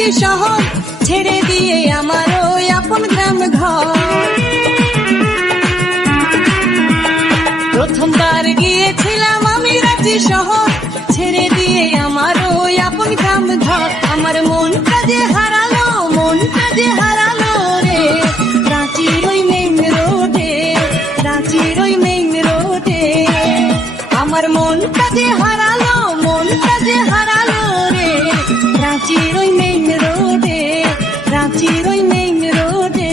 রাঁচি শহর ছেড়ে দিয়ে আমার ওই আপন গ্রাম ঘর। প্রথমবার গিয়েছিলাম আমি রাঁচি শহর ছেড়ে দিয়ে আমার ওই আপন গ্রাম ঘর। আমার মনটা যে হারালো, মনটা যে হারালো রে রাঁচির ওই মেইন রোডে, রাঁচির ওই মেইন রোডে। আমার মনটা যে হারালো, মনটা যে হারালো রে রাঁচির ওই মেইন রোডে, রাঁচির ওই মেইন রোডে।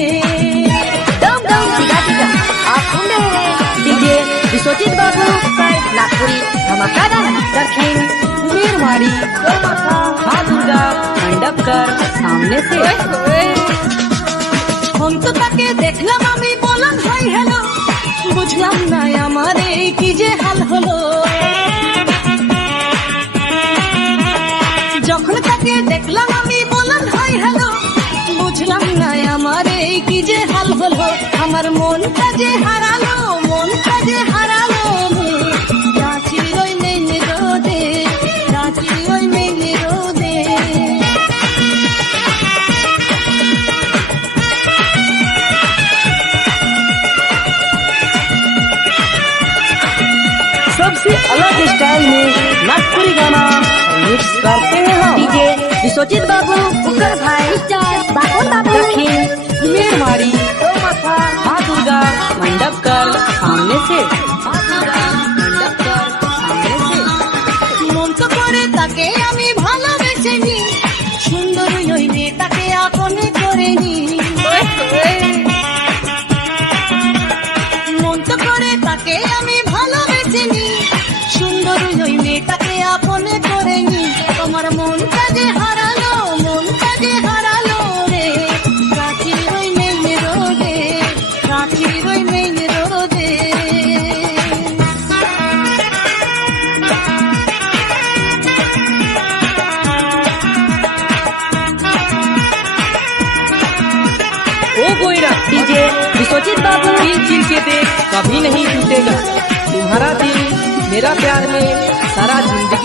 आप सुन रहे हैं डीजे विश्वजीत बाबू नागपुरी धमाकेदार दक्षिण मेरवाड़ी माँ दुर्गा मंडप कर सामने से। हम तो ताके देखलाम আমি বললাম হাই হ্যালো, বুঝলাম না আমার এই কি যে হাল হলো। যখন তাকে দেখলাম আমি বললাম হাই হ্যালো, বুঝলাম না আমার এই কি যে হাল হলো। আমার মনটা যে হারালো, মনটা যে হারালো রাঁচির ওই মেইন রোডে, রাঁচির ওই মেইন রোডে। सबसे अलग स्टाइल में नागपुरी गाना मिक्स करते हैं हम। डीजे विश्वजीत बाबू कुकर भाई बाबू बाबू दक्षिण मेरवाड़ी माँ दुर्गा मंडप कर सामने से। मंडप कर सामने से। মন তো করে তাকে আমি ভালোবেসে নি, সুন্দর ওই মেয়েটাকে আপনে করে নি। মন তো করে তাকে আমি ভালোবেসে নি, সুন্দর ওই মেয়েটাকে আপনে করে নি। তোমার মনটা যে হারালো, মনটা যে হারালো রে রাঁচির ওই মেইন রোডে, রাঁচির ওই মেইন রোডে। ओ गोयरा डीजे विश्वजीत बाबू दिल चिर के देख कभी नहीं टूटेगा, तुम्हारा दिल मेरा प्यार में सारा जिंदगी